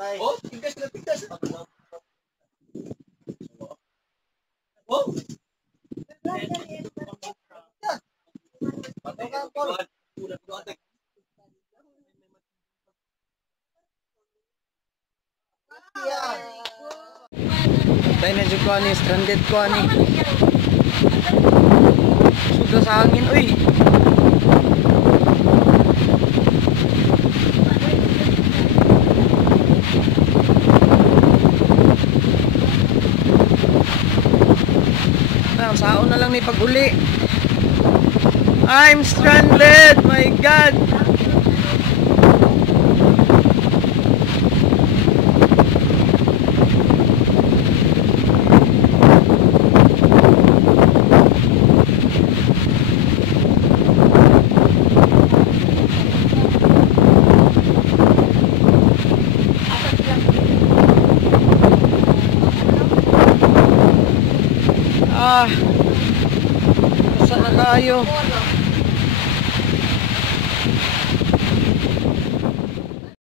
Oh, tingkas na tingkas. Oh. Tayo na dyan ko ani, stranded ko ani. Suga sa hangin, uy. Saon na lang ni pag-uli. I'm stranded, my God. Saan na kayo?